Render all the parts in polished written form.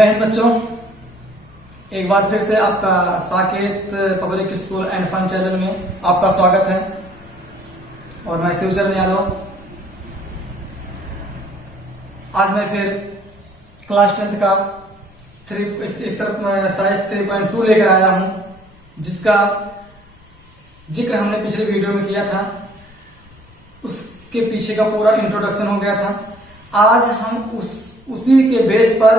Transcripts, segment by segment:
जय हिंद बच्चों, एक बार फिर से आपका Saket public school and fun channel में आपका स्वागत है। और मैं शिवचरण यादव आज मैं फिर क्लास 10th का एक्सरसाइज 3.2 लेकर आया हूं, जिसका जिक्र हमने पिछले वीडियो में किया था। उसके पीछे का पूरा इंट्रोडक्शन हो गया था। आज हम उसी के बेस पर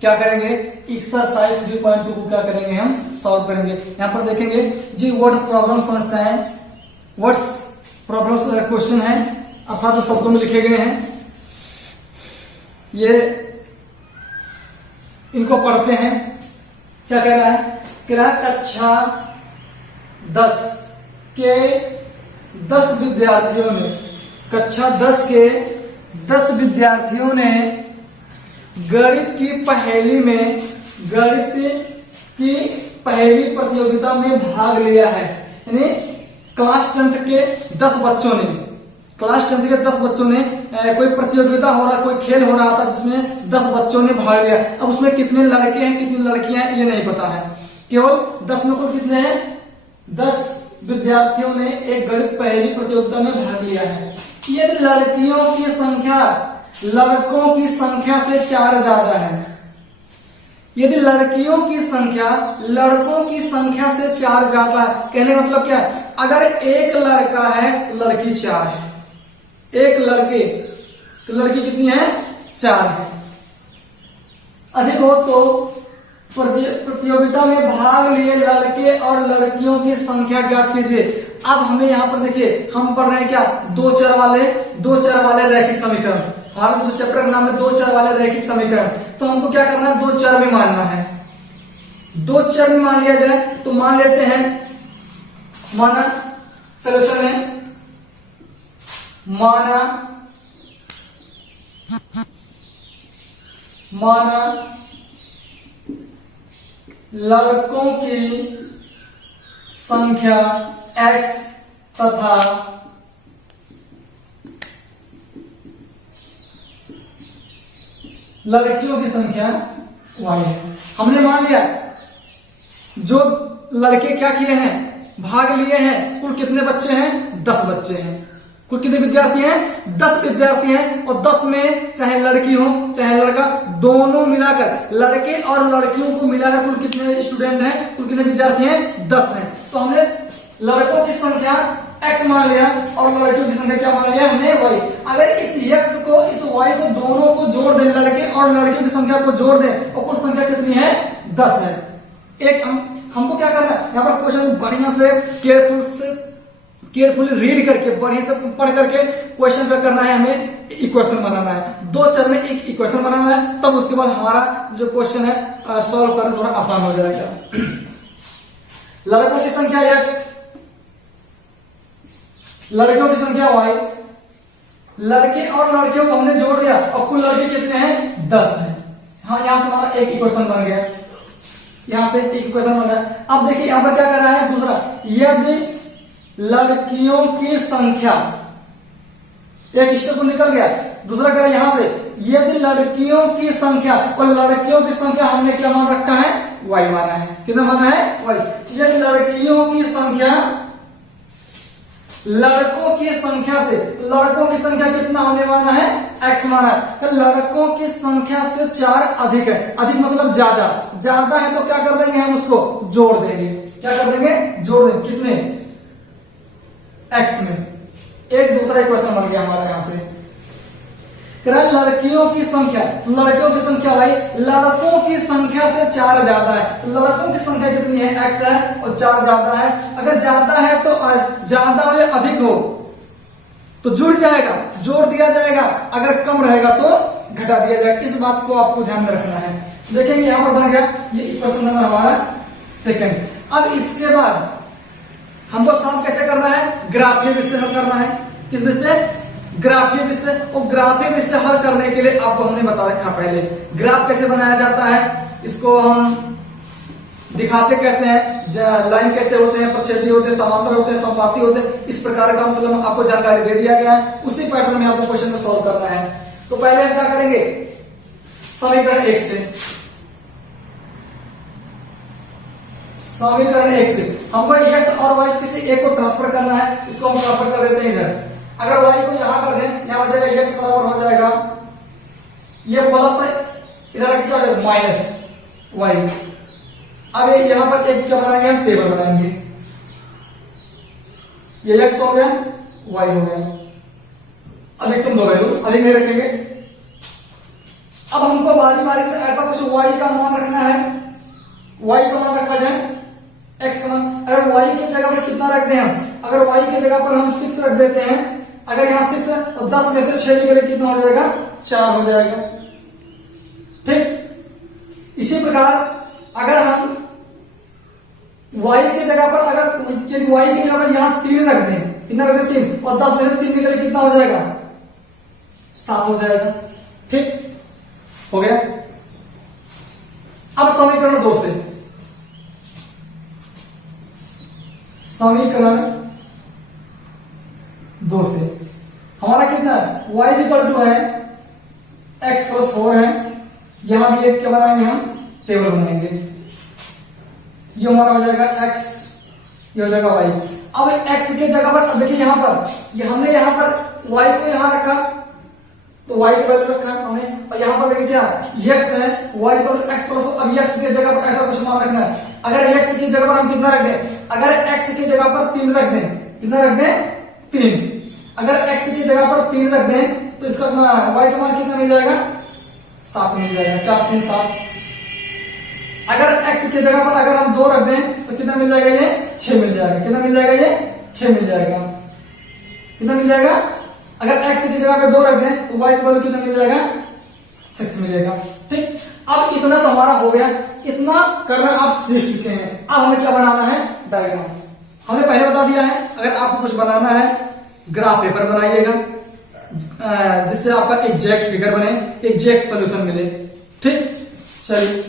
क्या करेंगे, एक्सरसाइज 3.2 को क्या करेंगे, हम सॉल्व करेंगे। यहाँ पर देखेंगे जी वर्ड प्रॉब्लम समस्याएं, वर्ड्स प्रॉब्लम क्वेश्चन है, अर्थात जो शब्दों में लिखे गए हैं, ये इनको पढ़ते हैं। क्या कह रहा है, कह रहा है कक्षा 10 के 10 विद्यार्थियों ने, कक्षा 10 के 10 विद्यार्थियों ने गणित की पहेली प्रतियोगिता में भाग लिया है। यानी क्लास 10th के 10 बच्चों ने, कोई प्रतियोगिता हो रहा, कोई खेल हो रहा था जिसमें 10 बच्चों ने भाग लिया। अब उसमें कितने लड़के हैं कितनी लड़कियां हैं ये नहीं पता है, केवल 10 में कुल कितने हैं, 10 विद्यार्थियों ने एक गणित पहेली प्रतियोगिता में भाग लिया है। यदि लड़कियों की संख्या लड़कों की संख्या से 4 ज्यादा है, यदि लड़कियों की संख्या लड़कों की संख्या से 4 ज्यादा है, कहने का मतलब क्या है, अगर एक लड़का है लड़की 4 है, एक लड़के तो लड़की कितनी है, 4 है, अधिक हो तो प्रतियोगिता में भाग लिए लड़के और लड़कियों की संख्या ज्ञात कीजिए। अब हमें यहाँ पर देखिए, हम पढ़ रहे हैं क्या, दो चर वाले रैखिक समीकरण। हमारा जो चैप्टर का नाम है दो चर वाले रैखिक समीकरण। तो हमको क्या करना है, दो चर में मानना है। दो चर में मान लिया जाए तो मान लेते हैं, माना सोल्यूशन है, माना लड़कों की संख्या x तथा लड़कियों की संख्या y है। हमने मान लिया जो लड़के क्या किए हैं, भाग लिए हैं, कुल कितने बच्चे हैं, 10 बच्चे हैं। कुल कितने विद्यार्थी हैं, 10 विद्यार्थी हैं। और 10 में चाहे लड़की हो चाहे लड़का, दोनों मिलाकर, लड़के और लड़कियों को मिलाकर कुल कितने स्टूडेंट हैं, कुल कितने विद्यार्थी हैं, 10 हैं। तो हमने लड़कों की संख्या x मान लिया और लड़कियों की संख्या क्या मान लिया, हमने y। अगर इस x को इस y को दोनों को जोड़ दें, लड़के और लड़कियों की संख्या को जोड़ दें, और कुल संख्या कितनी है, 10 है। एक हमको क्या करना है, यहाँ पर क्वेश्चन बढ़िया से केयरफुली रीड करके, बढ़िया से पढ़ करके क्वेश्चन का करना है, हमें इक्वेशन बनाना है। दो चर में एक इक्वेशन बनाना है, तब उसके बाद हमारा जो क्वेश्चन है सॉल्व करना थोड़ा आसान हो जाएगा। लड़कों की संख्या x, लड़कियों की संख्या y, लड़के और लड़कियों को हमने जोड़ दिया और कुल लड़के कितने हैं, 10 है। हाँ, यहां से हमारा एक इक्वेशन बन गया, यहां से एक इक्वेशन बन गया। अब देखिए यहां पर क्या कर रहा है, दूसरा, यदि लड़कियों की संख्या, एक स्टेप निकल गया, दूसरा कह रहा है यहां से, यदि लड़कियों की संख्या, और लड़कियों की संख्या हमने क्या मान रखा है, y माना है। कितना माना है, y। यदि लड़कियों की संख्या लड़कों की संख्या से, लड़कों की संख्या कितना हमने माना है, x माना है। तो लड़कों की संख्या से 4 अधिक है, अधिक मतलब ज्यादा है, तो क्या कर देंगे, हम उसको जोड़ देंगे। क्या कर देंगे, जोड़ देंगे, किसमें, x में। एक दूसरा इक्वेशन बन गया हमारा यहां से। लड़कियों की संख्या भाई, लड़कों की संख्या से 4 ज्यादा है। लड़कों की संख्या कितनी है, x है, और 4 ज्यादा है। अगर ज्यादा है तो ज्यादा हो या अधिक हो तो जुड़ जाएगा, जोड़ दिया जाएगा, अगर कम रहेगा तो घटा दिया जाएगा। इस बात को आपको ध्यान में रखना है। देखेंगे यहां पर बन गया ये इक्वेशन नंबर हमारा सेकंड। अब इसके बाद हमको सॉल्व कैसे करना है, ग्राफीय विषय हल करना है। किस विषय, ग्राफीय विषय। और ग्राफीय विषय हल करने के लिए आपको हमने बता रखा पहले, ग्राफ कैसे बनाया जाता है, इसको हम दिखाते कैसे हैं, लाइन कैसे होते हैं, प्रक्षेपी होते हैं, समांतर होते हैं, समपाती होते हैं, इस प्रकार का मतलब आपको जानकारी दे दिया गया है। उसी पैटर्न में आपको क्वेश्चन को सॉल्व करना है। तो पहले हम क्या करेंगे, समीकरण 1 से, समीकरण एक से हमको एक्स और वाई किसी एक को ट्रांसफर करना है, इसको हम ट्रांसफर कर देते हैं इधर। अगर वाई को यहां कर दें, यहां बचेगा एक्स बराबर हो जाएगा ये प्लस है, इधर आके क्या हो जाएगा माइनस वाई। अब ये यहां पर एक क्या बनाएंगे, हम टेबल बनाएंगे, ये एक्स हो गया वाई हो गया, अधिकतम दो वैल्यू अधिक नहीं रखेंगे। अब हमको बारी बारी से ऐसा कुछ वाई का मान रखना है, वाई का मान रखा जाए एक्स का मान। अगर वाई की जगह पर कितना रख दें हम, अगर वाई की जगह पर हम 6 रख देते हैं, अगर यहां 6 है तो 10 में से 6 निकले कितना हो जाएगा 4 हो जाएगा। ठीक इसी प्रकार अगर हम y की जगह पर अगर यदि y की जगह पर यहां 3 रख दें, कितना रख दें 3, और 10 में से 3 निकले कितना हो जाएगा 7 हो जाएगा। ठीक हो गया। अब समीकरण 2 से, समीकरण 2 से हमारा कितना है y है x प्लस 4 है, यहां भी एक क्या बनाएंगे हम टेबल बनाएंगे, ये हमारा हो जाएगा x, ये हो जाएगा y। अब x की जगह पर देखिए यहां पर ये हमने यहां पर y को यहां रखा तो y की वैल्यू रखा हमने, और यहां पर देखिए क्या x है y x प्लस, अब x की जगह पर ऐसा कुछ मान रखना है। अगर x की जगह पर हम कितना रख दें, अगर x की जगह पर 3 रख दें, कितना रख दें 3, अगर x की जगह पर 3 रख दें तो इसका y का मान कितना मिल जाएगा 7 मिल जाएगा, 4 3 7। अगर x की जगह पर अगर हम 2 रख दें तो कितना मिल जाएगा ये 6 मिल जाएगा, कितना मिल जाएगा ये 6 मिल जाएगा, कितना मिल जाएगा। अगर x की जगह पर 2 रख दें तो y का वैल्यू कितना मिल जाएगा 6 मिलेगा। ठीक अब इतना तो हमारा हो गया, इतना करना आप सीख चुके हैं। अब हमें क्या बनाना है डायग्राम, हमने पहले बता दिया है। अगर आपको कुछ बनाना है ग्राफ पेपर बनाइएगा जिससे आपका एग्जैक्ट फिगर बने, एग्जैक्ट सॉल्यूशन मिले। ठीक चलिए,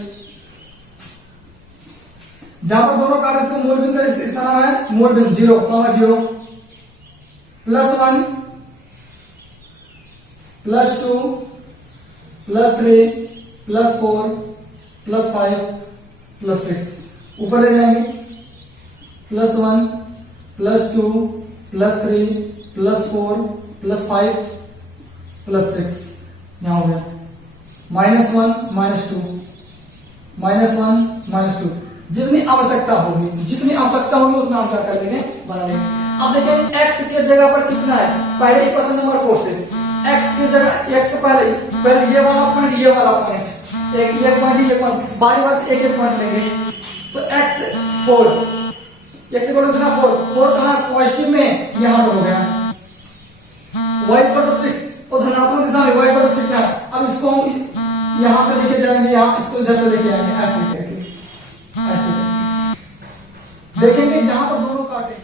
जहां पर दोनों कार्य को मूल बिंदु, इसका नाम है मूल बिंदु 0, 0 +1 +2 +3 +4 +5 +6 ऊपर ले जाएंगे, +1 +2 +3 +4 +5 +6, यहां हो गया -1 -2 -1 -2। जितनी आवश्यकता होगी उतना हम क्या कर लेंगे बना लेंगे। अब देखिए x की जगह पर कितना है, पहले ही क्वेश्चन नंबर 4 से x की जगह, x को पहले ये वाला पॉइंट, ये वाला पॉइंट, एक पॉइंट, ये पॉइंट, बारी बार से एक पॉइंट लेंगे। तो x 4, x को कितना 4 कहां पॉजिटिव में यहां पर हो गया, y 6 और धनात्मक दिशा में y 6 है। अब इसको हम यहां से लेके जाएंगे, यहां इसको इधर से लेके आएंगे, ऐसे करके देखेंगे जहां पर दोनों काटेंगे,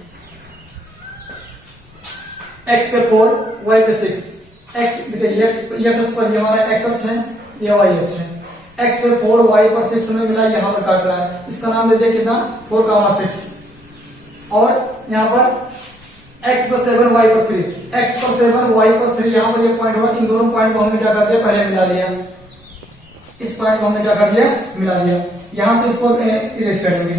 x पे 4 y पे 6, x देखिए x पर ये हमारा x अक्ष है, ये y अक्ष है। x पे 4 y पर 6 हमें मिला, यहां पर काट रहा है, इसका नाम दे दिया कितना 4, 6। और यहां पर x पर 7 y पर 3, x पर 7 y पर 3, यहां पर ये पॉइंट हुआ। इन दोनों पॉइंट को हमने क्या कर दिया पहले मिला लिया, इस पॉइंट को हमने क्या कर दिया मिला लिया। यहां से इसको इरेज करेंगे,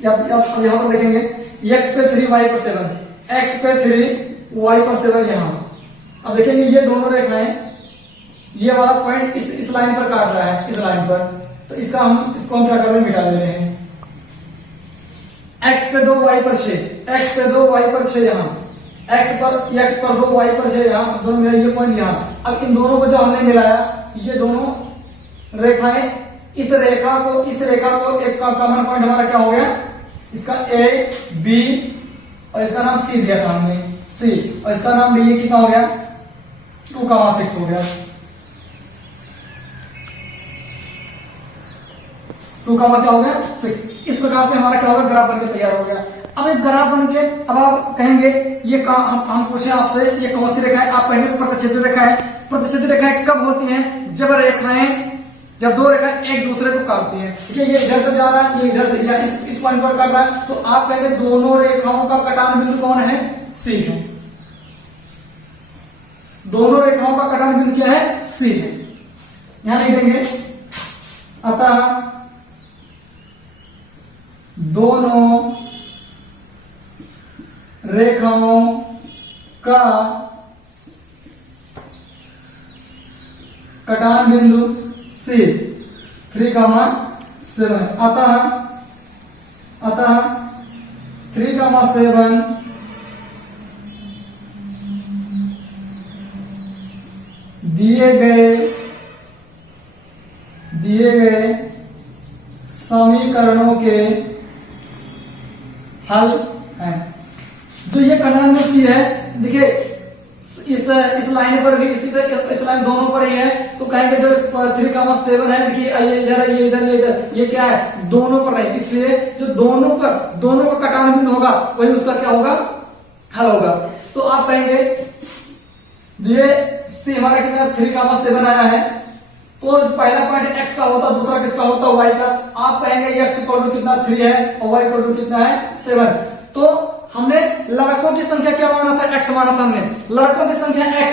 अब यहां पर देखेंगे x पे 3 y पर 7, x पे 3 y पर 7 यहां। अब देखेंगे ये दोनों रेखाएं, ये वाला पॉइंट इस लाइन पर काट रहा है, इस लाइन पर, तो इसको हम क्या कर रहे हैं मिटा दे रहे हैं। x पे 2 y पर 6, x पे 2 y पर 6 यहां, x पर 2 y पर 6 यहां, दोनों मिला, ये पॉइंट यहां। अब इन दोनों को जो हमने मिलाया, ये दोनों रेखाएं, इस रेखा को एक का कॉमन पॉइंट हमारा क्या हो गया, इसका A B और इसका नाम C दिया था हमने, C, और इसका नाम भी कितना हो गया 2, 6 हो गया, 2 क्या हो गया 6। इस प्रकार से हमारा क्या होगा ग्राफ बनके तैयार हो गया। अब एक ग्राफ बन के, अब आप कहेंगे ये हम पूछे आपसे ये कौन सी रेखा है, आप कहेंगे प्रतिच्छेद रेखा है। प्रतिच्छेद रेखाएं कब होती हैं, जब दो रेखाएं एक दूसरे को काटती हैं। ठीक है, ये इधर से जा रहा है, ये इधर से, या इस पॉइंट पर काट रहा है, तो आप कहेंगे दोनों रेखाओं का कटान बिंदु कौन है, सी है। दोनों रेखाओं का कटान बिंदु क्या है, सी है। यहां लिख देंगे अतः दोनों रेखाओं का कटान बिंदु C 3,7 अतः 3,7 दिए गए समीकरणों के हल हैं। जो ये कटान बिंदु है, देखिए इस लाइन पर भी इसी तरह इस लाइन दोनों पर ही है, तो कहेंगे जो 3,7 है, देखिए ये इधर ये इधर ये इधर, ये क्या है दोनों पर है, इसलिए जो दोनों का कटान बिंदु होगा वही उसका क्या होगा हल होगा। तो आप कहेंगे ये सी हमारा कितना 3,7 आया है, तो पहला पॉइंट x का होता, दूसरा किसका होता y का। आप कहेंगे x इक्वल टू कितना 3 है और y इक्वल टू कितना है 7। तो हमने लड़कों की संख्या क्या माना था, x माना था हमने, लड़कों की संख्या x,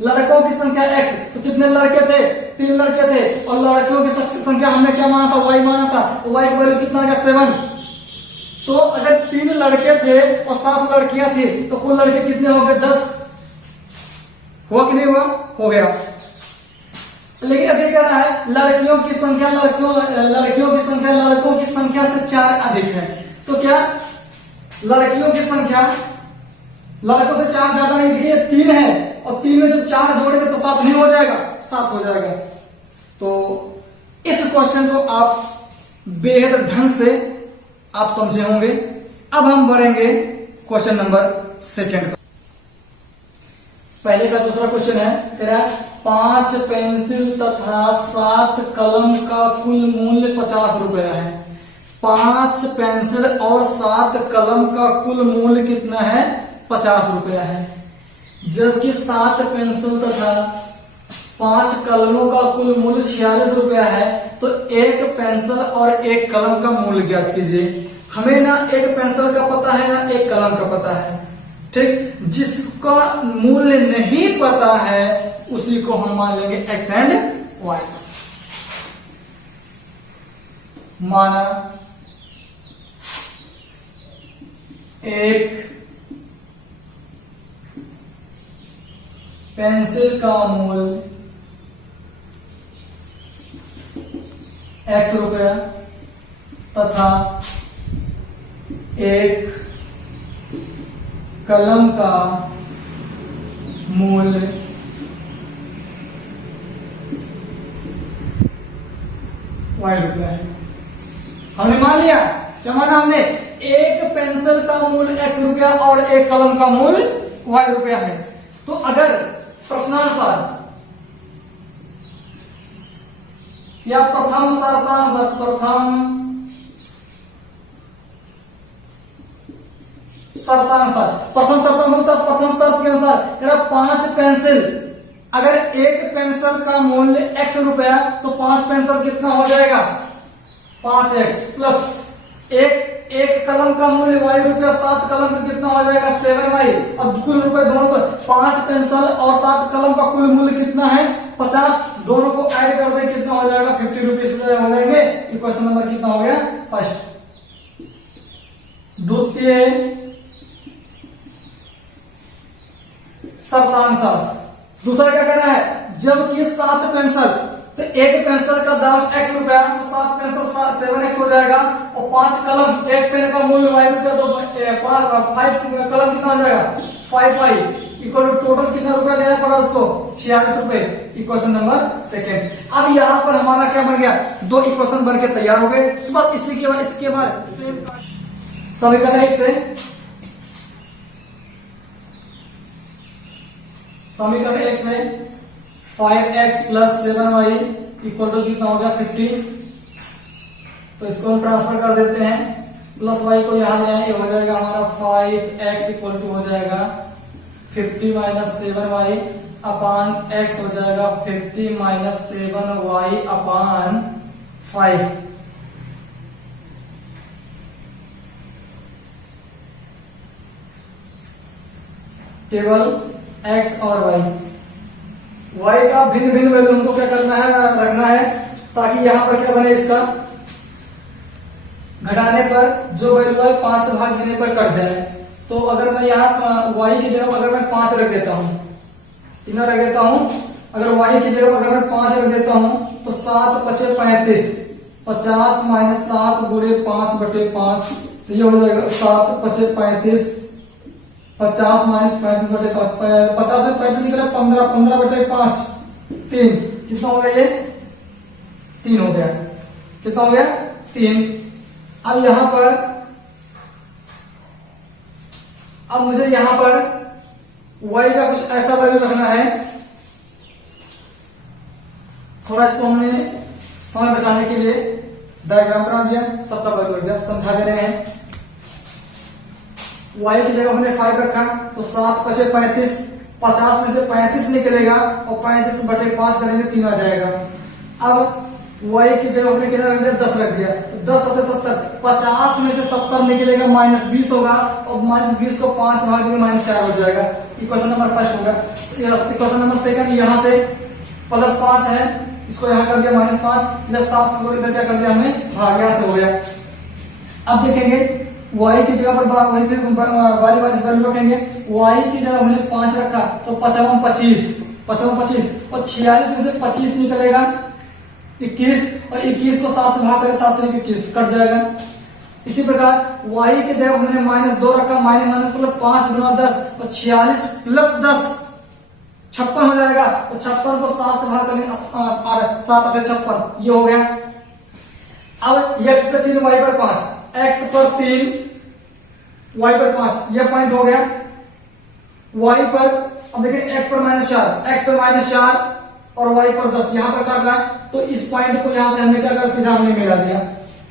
लड़कों की संख्या x, तो कितने लड़के थे 3 लड़के थे, और लड़कियों की संख्या हमने क्या माना था y माना था, y का वैल्यू कितना आ गया 7। तो अगर 3 लड़के थे और 7 लड़कियां थी तो कुल लड़के कितने हो गए 10, हुआ कि नहीं हुआ, हो गया। लेकिन अभी कह रहा है लड़कियों की संख्या लड़कों की संख्या से 4 अधिक है, तो क्या लड़कियों की संख्या लड़कों से 4 ज्यादा नहीं, देखिए 3 है और 3 में जब 4 जोड़ेंगे तो 7 नहीं हो जाएगा, 7 हो जाएगा। तो इस क्वेश्चन को आप बेहद ढंग से आप समझे होंगे। अब हम बढ़ेंगे क्वेश्चन नंबर 2। पहले का दूसरा क्वेश्चन है तेरा 5 पेंसिल तथा 7 कलम का कुल मूल्य 50 रुपया है। 5 पेंसिल और 7 कलम का कुल मूल्य कितना है 50 रुपया है, जबकि 7 पेंसिल तथा 5 कलमों का कुल मूल्य 46 रुपया है। तो एक पेंसिल और एक कलम का मूल्य ज्ञात कीजिए। हमें ना एक पेंसिल का पता है ना एक कलम का पता है, ठीक। जिसका मूल्य नहीं पता है उसी को हम मान लेंगे x एंड y। माना एक पेंसिल का मूल्य x रुपया तथा एक कलम का मूल्य y रुपया है। हमने मान लिया, क्या माना हमने, एक पेंसिल का मूल्य x रुपया और एक कलम का मूल्य y रुपया है। तो अगर प्रश्नानुसार या प्रथम शर्तानुसार प्रथम शर्त के अनुसार तेरा 5 पेंसिल, अगर एक पेंसिल का मूल्य x रुपया तो 5 पेंसिल कितना हो जाएगा 5x, प्लस एक कलम का मूल्य y रुपया, 7 कलम का कितना हो जाएगा 7y, और कुल रुपए दोनों को 5 पेंसिल और 7 कलम का कुल मूल्य कितना है 50, दोनों को ऐड कर दे कितना हो जाएगा 50 रुपीज हो जाएंगे। क्वेश्चन नंबर कितना हो गया फर्स्ट। द्वितीय शर्तानुसार दूसरा क्या कह रहा है, जबकि 7 पेंसिल, तो एक पेंसिल का दाम x रुपया, तो 7 पेंसिल 7x हो जाएगा, और 5 कलम, एक पेन का मूल्य y रुपया, तो 5 कलम कितना हो जाएगा 5y, इक्वल टू टोटल कितना रुपया देना पड़ा उसको 46 रुपए। Equation number 2। अब यहाँ पर हमारा क्या बन गया, 2 इक्वेशन बन के तैयार हो गए। इसके बाद समीकरण 1 से समीकरण 1 से 5x plus 7y equal to कितना हो गया 50। तो इसको हम ट्रांसफर कर देते हैं, प्लस y को यहां ले आए, ये हो जाएगा हमारा 5x इक्वल टू हो जाएगा 50 माइनस 7y अपान x हो जाएगा 50 माइनस 7y अपान 5। केवल x और y का भिन्न भिन्न वैल्यू हमको क्या करना है, ताकि यहाँ पर क्या बने, इसका घटाने पर जो वैल्यू है 5 से भाग देने पर कट जाए। तो अगर मैं यहाँ y की जगह अगर मैं 5 रख देता हूँ, इतना रख देता हूँ, अगर y की जगह अगर मैं 5 रख देता हूँ तो 7 पचे 35, 50 माइनस 7 गुणे 5 बटे 5, तो ये हो जाएगा 7 पचे 35, 50 माइनस 35 बटे 5, 50 में 35 निकला 15, 15 बटे 5 3, कितना हो गया, ये 3 हो गया। कितना हो गया, 3। अब यहां पर, अब मुझे यहां पर y का कुछ ऐसा वैल्यू रखना है, थोड़ा इसको हमने समय बचाने के लिए डायग्राम बना दिया, सबका वैल्यू रख दिया, समझा दे रहे हैं। y की जगह हमने 5 रखा तो 7 पचे 35, 50 में से 35 निकलेगा और 35 बटे 5 करेंगे 3 आ जाएगा। अब y की जगह हमने कितना रख दिया, 10 रख दिया, 10 होते 70, 50 में से 70 निकलेगा -20 होगा और -20 को 5 से भाग देंगे -4 हो जाएगा। इक्वेशन नंबर फर्स्ट होगा। इक्वेशन नंबर सेकंड, यहाँ से +5 है, इसको यहाँ कर दिया -5, इधर 7 को इधर क्या कर दिया हमने, भाग, यहाँ से हो गया। अब देखेंगे y की जगह पर वही फिर वाली वैल्यू रखेंगे, y की जगह हमने 5 रखा तो 55 25, 55 25 और 46 में से 25 निकलेगा 21 और 21 को 7 से भाग करें, 7 तरीके 21 कट जाएगा। इसी प्रकार y की जगह हमने -2 रखा, माइनस मतलब 5 गुना 10 और 46 प्लस 10 56 हो जाएगा, तो 56 को 7 से भाग करें 7 अठे 56, ये हो गया। अब x पर 3 y पर 5, x पर 3 y पर 5, ये पॉइंट हो गया। y पर अब देखिए x पर -4, x पर -4 और y पर 10, यहां पर काट रहा है, तो इस पॉइंट को यहां से हमने क्या कर सीधा हमने मिला दिया।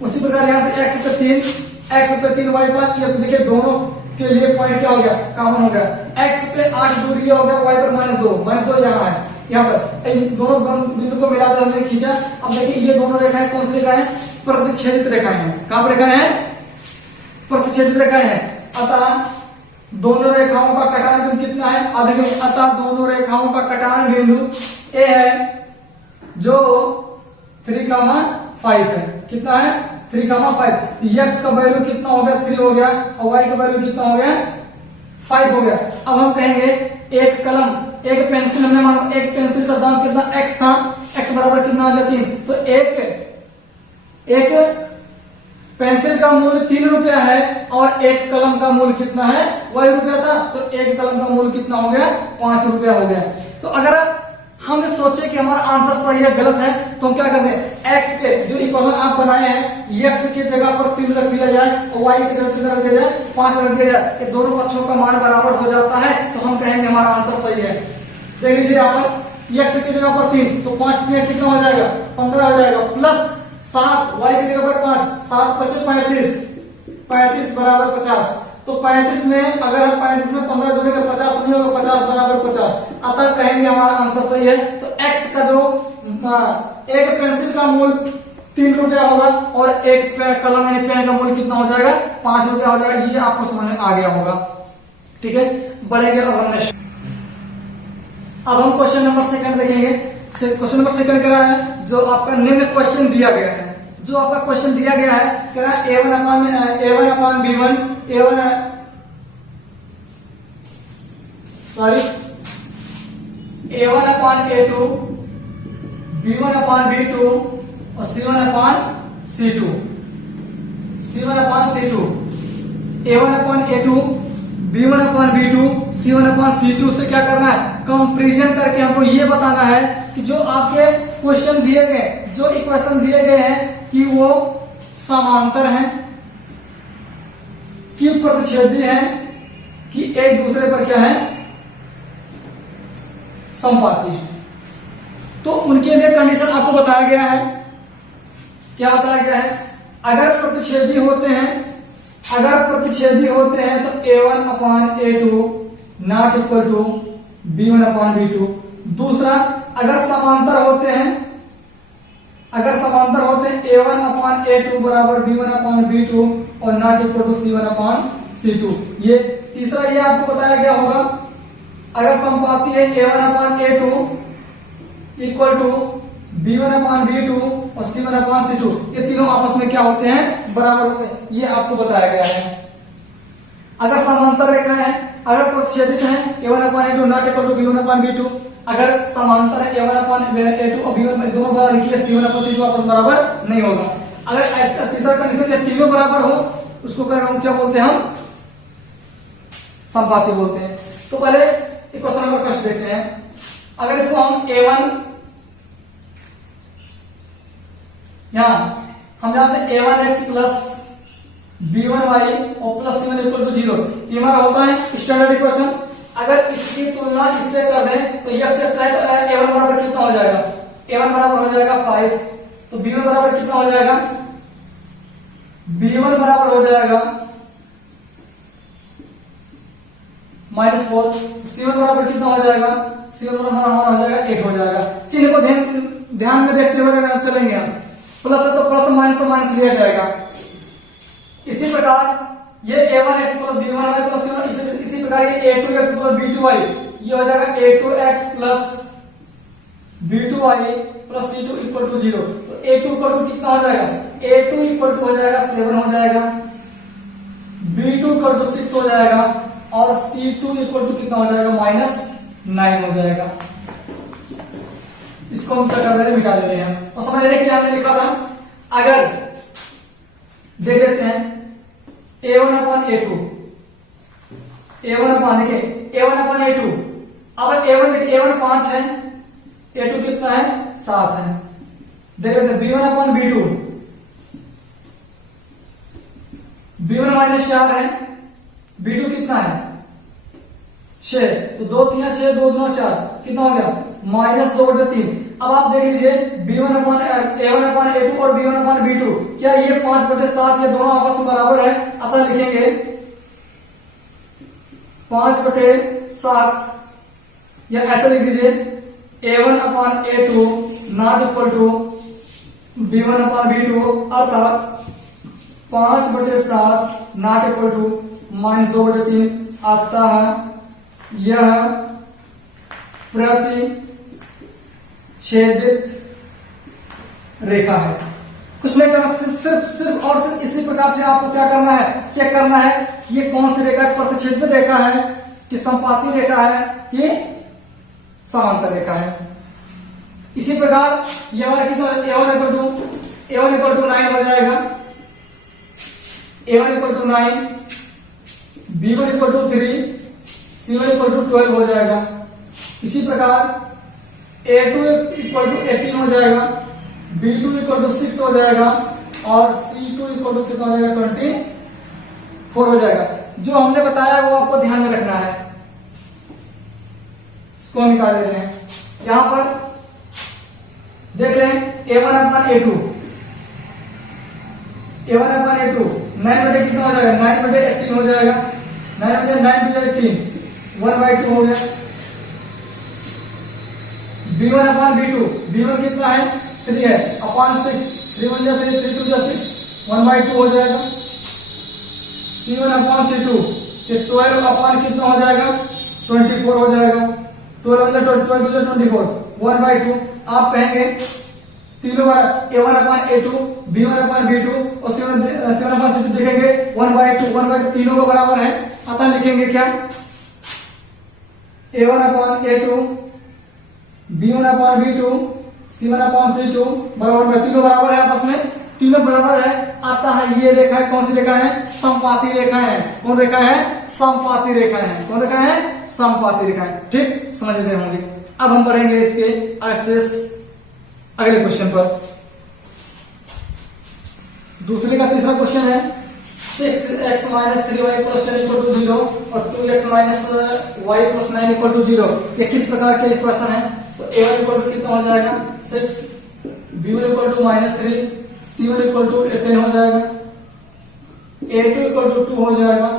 उसी प्रकार यहां से x पे 3 y पर, ये देखिए दोनों के लिए पॉइंट क्या हो गया, कॉमन हो गया। x पे 8 दूर ये हो गया, y पर -2 यहाँ है, यहाँ पर इन दोनों बिंदु को मिलाकर हमने खींचा। अब देखिए ये दोनों रेखाएं कौन सी रेखाएं, प्रतिच्छेदित रेखाएं हैं। कहां पर रेखाएं हैं, प्रतिच्छेदित रेखाएं हैं। अतः दोनों रेखाओं का कटान बिंदु कितना है, अब देखिए अतः दोनों रेखाओं का कटान बिंदु ए है जो 3,5 है। कितना है, 3,5। x का वैल्यू कितना हो गया, 3 हो गया और y का वैल्यू कितना हो गया, 5 हो गया। अब हम कहेंगे एक कलम, एक पेंसिल हमने माना, एक पेंसिल का दाम कितना x था, x बराबर कितना आ गया 3, तो एक पेंसिल का मूल्य 3 रुपया है और एक कलम का मूल्य कितना है, वही रुपया था, तो एक कलम का मूल्य कितना हो गया, 5 रुपया हो गया। तो अगर हम सोचे कि हमारा आंसर सही है गलत है, तो हम क्या करते हैं, x के जो इक्वेशन आप बनाए हैं x की जगह पर 3 रख दिया जाए और y की जगह कितना रख दिया जाए, 5 रख दिया जाए, ये दोनों पक्षों का मान बराबर हो जाता है, तो हम कहेंगे हमारा आंसर सही है। देख लीजिए यहाँ पर x की जगह पर 3 तो 5 3 कितना हो जाएगा, 15 हो जाएगा, प्लस 7 y की जगह पर 5, 7 5 35, 35 बराबर 50, तो 35 में अगर हम 35 में 15 जोड़ेंगे 50 नहीं होगा, 50 बराबर 50, अतः कहेंगे हमारा आंसर सही है। तो x का जो एक पेंसिल का मूल्य 3 रुपया होगा और एक कलम यानी पेन का मूल्य कितना हो जाएगा, 5 रुपया हो जाएगा। ये आपको समझ में आ गया होगा, ठीक है। बढ़ेंगे अब हम क्वेश्चन नंबर सेकंड देखेंगे। क्वेश्चन नंबर सेकंड क्या है, जो आपका निम्न क्वेश्चन दिया गया है, जो आपका क्वेश्चन दिया गया है क्या है, A1 अपान B1, A1 upon A2, B1 upon B2 और C1 अपान C2, C1 अपान C2, A1 upon A2, B1 upon B2, C1 अपान C2 से क्या करना है, कंपैरिजन करके हमको ये बताना है कि जो आपके क्वेश्चन दिए गए, जो इक्वेशन दिए गए हैं कि वो समांतर हैं, कि प्रतिच्छेदी हैं, कि एक दूसरे पर क्या है, समपाती है। तो उनके लिए कंडीशन आपको बताया गया है। क्या बताया गया है, अगर प्रतिच्छेदी होते हैं तो A1 upon A2 not equal to B1 upon B2। दूसरा, अगर समांतर होते हैं A1 अपान A2 बराबर B1 अपान B2 और not equal to C1 upon C2। ये तीसरा, ये आपको बताया गया होगा, अगर समपाती है A1 upon A2 equal to B1 upon B2 और C1 अपॉन C2 ये तीनों आपस में क्या होते हैं, बराबर होते हैं। ये आपको बताया गया है। अगर समांतर रेखा है, अगर प्रतिच्छेदित है A1 upon A2 not equal to B1 upon B2, अगर समांतर है A1 अपॉन A2 और B1 दोनों बराबर लिखिए, C1 अपॉन C2 आपस में बराबर नहीं होगा। अगर ऐसा तीसरा कंडीशन जब तीनों बराबर हो उसको हम क्या बोलते हैं, हम समपाती बोलते हैं। तो पहले क्वेश्चन नंबर फर्स्ट देखते हैं। अगर इसको हम A1 यहां हम जानते हैं A1x प्लस B1y और प्लस C1 इक्वल टू 0, ये हमारा होता है स्टैंडर्ड इक्वेशन। अगर इसकी तुलना इससे कर दें तो x है तो A1 बराबर कितना हो जाएगा, A1 बराबर हो जाएगा 5, तो B1 बराबर कितना हो जाएगा, B1 बराबर हो जाएगा -4, C1 बराबर कितना हो जाएगा, C1 बराबर हमारा हो जाएगा 8 हो जाएगा। चिन्ह को ध्यान में देखते हुए चलेंगे हम, प्लस है तो प्लस, माइनस तो माइनस लिया जाएगा। इसी प्रकार ये A1x plus B1y plus C1, इसी प्रकार ये A2x प्लस B2y ये हो जाएगा A2x plus B2y plus C2 equal to 0। तो A2 इक्वल टू कितना हो जाएगा, A2 इक्वल टू हो जाएगा 7 हो जाएगा, B2 इक्वल टू 6 हो जाएगा और C2 इक्वल टू कितना हो जाएगा, -9 हो जाएगा। इसको हम क्या कर रहे हैं, मिटा दे रहे हैं। और समझने के लिए हमने लिखा था, अगर देख लेते हैं A1 upon A2, A1 upon A1 upon A2, अब A1 देखिए A1 5 है, A2 कितना है 7 है। देख लेते हैं B1 upon B2, B1 minus 4 है, B2 कितना है 6, तो 2 3 6 2 2 4 कितना हो गया, -2/3। अब आप देख लीजिए B1 upon A1 upon A2 और B1 अपॉन B2, क्या ये 5/7 ये दोनों आपस में बराबर है, अतः लिखेंगे 5/7 या ऐसा लिख दीजिए A1 upon A2 not equal to B1 upon B2, अतः 5/7 नॉट इक्वल टू -2/3, अतः यह प्रतिच्छेदित रेखा है। कुछ नहीं करना, सिर्फ और सिर्फ इसी प्रकार से आपको क्या करना है, चेक करना है ये कौन सी रेखा है, प्रतिच्छेदित रेखा है कि संपाती रेखा है कि समांतर रेखा है। इसी प्रकार ये हमारा कितना A1 इक्वल टू 9 हो जाएगा, A1 equal to 9, B1 equal to 3, C1 equal to 12 हो जाएगा। इसी प्रकार A2 इक्वल टू 18 हो जाएगा, B2 इक्वल टू 6 हो जाएगा और C2 इक्वल टू कितना हो जाएगा 24 हो जाएगा। जो हमने बताया वो आपको ध्यान में रखना है। इसको हम निकाल देते हैं। यहां पर देख लें A1 upon A2, A1 upon A2 9 बटे कितना हो जाएगा, 9 बटे 18 हो जाएगा, 9 बटे 9 बटे 18 1/2 हो गया। B1 अपॉन B2, B1 कितना है 3 है, अपॉन 6, 3 1 जा 3, 3 2 जा 6, 1/2 हो जाएगा। C1 अपॉन C2 ये 12 अपॉन कितना हो जाएगा 24 हो जाएगा, 12 जा 24 1/2। आप कहेंगे तीनों बार A1 upon A2, B1 upon B2 और C1 अपॉन C2 देखेंगे 1/2 तीनों को बराबर है, अतः लिखेंगे क्या A1 upon A2, B1 upon B2, C1 upon C2 बराबर, तीनों बराबर है आपस में, तीनों बराबर है, अतः ये रेखा है कौन सी रेखा है, समपाती रेखा है। कौन रेखा है, समपाती रेखा है। कौन रेखा है, समपाती रेखा है। ठीक, समझ गए होंगे। अब हम पढ़ेंगे इसके एक्सेस अगले क्वेश्चन पर। दूसरे का तीसरा क्वेश्चन है 6x minus 3y plus 10 equal to 0 और 2x minus y plus 9 equal to 0। ये किस प्रकार के इक्वेशन है, तो A1 इक्वल टू कितना हो जाएगा 6, B1 equal to -3, C1 equal to 10 हो जाएगा, A2 इक्वल टू 2 हो जाएगा,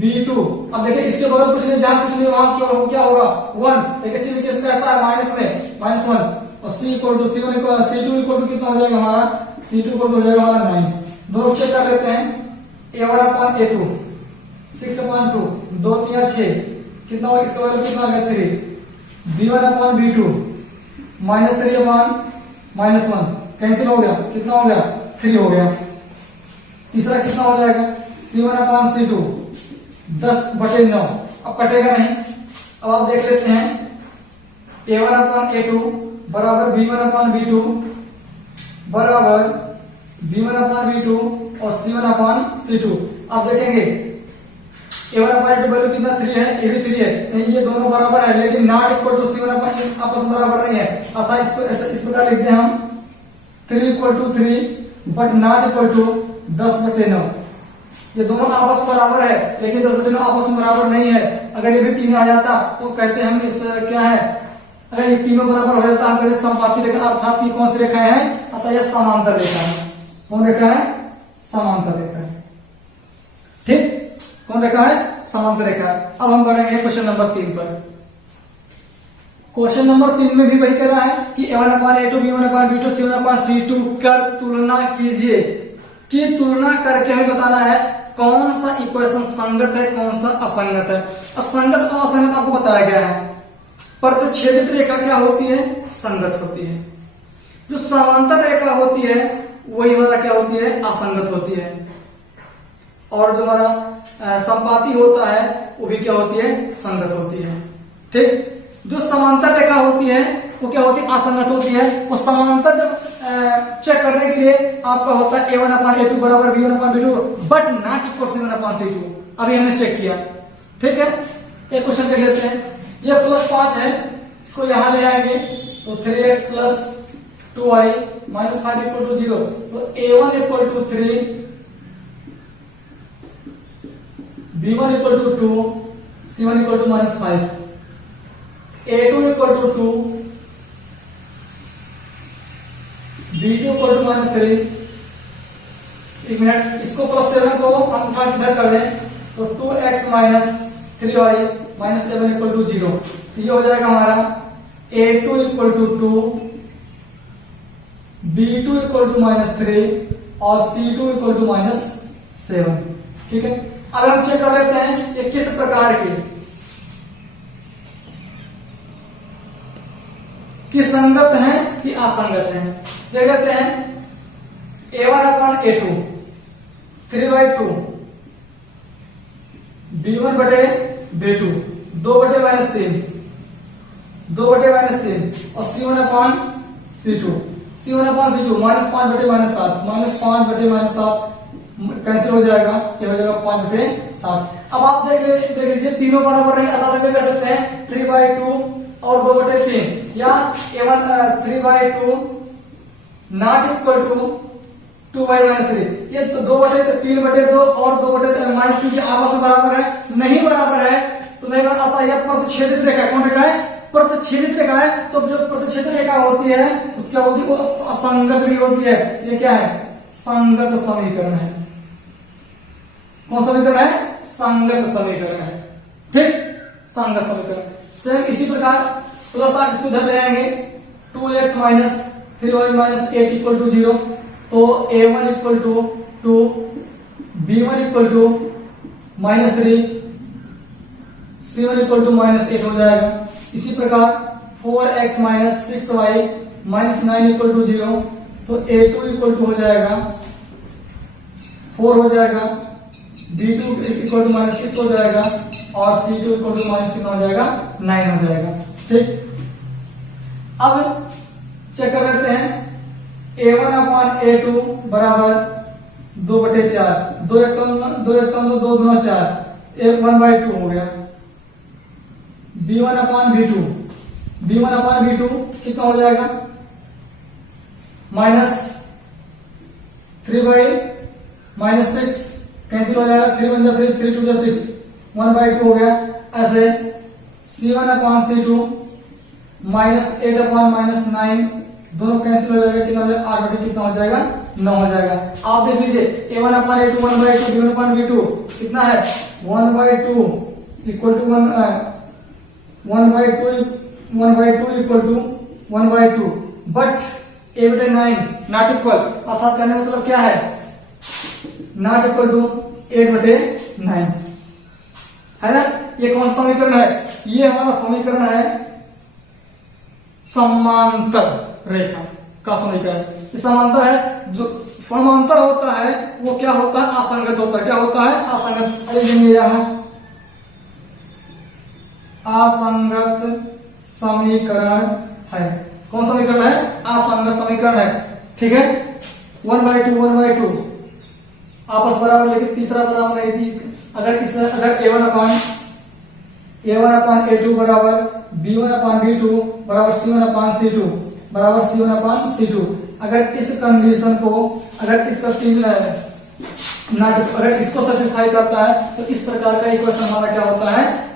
B2 अब देखिए इसके बगल कुछ नहीं, जहां कुछ नहीं वहां क्या होगा 1। देखिए चिन्ह किसका ऐसा है माइनस में, -1 और C equal to C2 equal to कितना हो जाएगा हमारा, C2 इक्वल टू हो जाएगा हमारा 9। दोनों चेक कर लेते हैं। A1 अपॉन A2 6 अपॉन 2 2 3 6 कितना होगा, इसका वैल्यू कितना आ गया 3। B1 upon B2 -3 upon -1 cancel हो गया, कितना हो गया 3 हो गया। तीसरा कितना हो जाएगा C1 अपॉन C2 10/9, अब कटेगा नहीं। अब आप देख लेते हैं A1 अपॉन A2 बराबर B1 अपॉन B2 बराबर B1 अपॉन B2 और C1 अपॉन C2। आप देखेंगे A1 अपॉन A2 वैल्यू कितना 3 है, ये भी 3 है, नहीं ये दोनों बराबर है, लेकिन not equal to C1 upon आपस में बराबर नहीं है। अतः इसको इस प्रकार लिखते हैं हम 3 = 3 बट नॉट इक्वल टू 10/9। ये दोनों आपस में बराबर है, लेकिन 10/9 आपस में बराबर नहीं है। अगर ये भी 3 आ जाता तो कहते हम इस क्या है, अगर ये तीनों बराबर हो जाता हम कहते समपाती रेखा, अर्थात की कौन सी रेखा है, अतः यह समांतर रेखा है। कौन रेखा है, समांतर रेखा है। ठीक, कौन रेखा है, समांतर रेखा। अब हम बढ़ेंगे क्वेश्चन नंबर 3 पर। क्वेश्चन नंबर 3 में भी वही कह रहा है कि A1 upon A2 B1 upon B2 C1 upon C2 कर तुलना कीजिए, कि तुलना करके हमें बताना है कौन सा इक्वेशन संगत है, कौन सा असंगत है। अब संगत और असंगत आपको बताया गया है। प्रतिच्छेदित रेखा क्या होती है, संगत होती है। जो समांतर रेखा होती है वही हमारा क्या होती है, असंगत होती है। और जो हमारा संपाती होता है वो भी क्या होती है, संगत होती है। ठीक, जो समांतर रेखा होती है वो क्या होती है, असंगत होती है। वो समांतर जब चेक करने के लिए आपका होता है A1 अपॉन A2 बराबर B1 upon B2 but not equal C1 upon C2। अभी हमने चेक किया। ठीक है, एक क्वेश्चन देख लेते हैं। ये +5 है, इसको यहां ले आएंगे तो 3x + 2y - 5 = 0। तो A1 = 3 B1 = 2 C1 = -5 A2 = 2 B2 = -3। एक मिनट, इसको +7 को हम उठा इधर कर दें तो 2x - 3y - 7 = 0। ये हो जाएगा हमारा A2 = 2 B2 = -3 और C2 = -7। ठीक है, अब हम चेक कर लेते हैं ये किस प्रकार की, कि संगत है कि असंगत है। देख लेते हैं A1 अपॉन A2 3/2 B1 बटे B2 2/-3 2/-3 और C1 अपॉन C2 -5/-7 -5/-7 कैंसिल हो जाएगा, ये हो जाएगा 5/7। अब आप देख लीजिए तीनों बराबर नहीं, अतः कर सकते हैं 3/2 और 2/3 या A1 3/2 not equal to 2y - 3। ये तो 3/2 और 2/-2 आपस में बराबर है, नहीं बराबर है तो नहीं आता। यह प्रतिच्छेदित रेखा, कौन रेखा है, प्रतिच्छेदित रेखा है। तो जो प्रतिच्छेदित रेखा होती है तो क्या होती है, वो असंगत भी होती है। ये क्या है, संगत समीकरण है। कौन समीकरण है, संगत समीकरण है। ठीक, संगत समीकरण। सेम इसी प्रकार +8 इसको इधर ले आएंगे 2x - 3y - 8 = 0। तो A1 = 2 B1 = -3 C1 = -8 हो जाएगा। इसी प्रकार 4x - 6y - 9 = 0। तो A2 हो जाएगा 4 हो जाएगा, B2 = -6 हो जाएगा और C2 कितना हो जाएगा, 9 हो जाएगा। ठीक, अब चेक कर लेते हैं A1 अपॉन A2 बराबर 2/4 2 1 2 2 2 4 1/2 हो गया। B1 अपॉन B2 कितना हो जाएगा, -3/-6 कैंसिल हो जाएगा, 3 1 3 3 2 6 1/2 हो गया। ऐसे C1 अपॉन C2 -8 अपॉन -9 दोनों कैंसिल हो जाएगा, कितना हो जाएगा 8/, कितना हो जाएगा 9 हो जाएगा। आप देख लीजिए A1 upon A2 1/2 B1 upon B2 कितना है 1/2 equal to 1/2 but A/9 not equal, अर्थात कहने का मतलब क्या है, नॉट इक्वल टू 8/9 है ना। ये कौन सा समीकरण है, ये हमारा समीकरण है समांतर रेखा। का समीकरण। ये समांतर है, जो समांतर होता है वो क्या होता है, असंगत होता है। क्या होता है, असंगत। अरे ये है असंगत समीकरण है। कौन समीकरण है, असंगत समीकरण है। ठीक है, 1/2 आपस बराबर, लेकिन तीसरा बराबर है। अगर A1/A2 बराबर B1/B2 बराबर C1/C2 बराबर C1/C2, अगर इस कंडीशन को, अगर इसको सेटिस्फाई करता है तो इस प्रकार का इक्वेशन हमारा क्या होता है,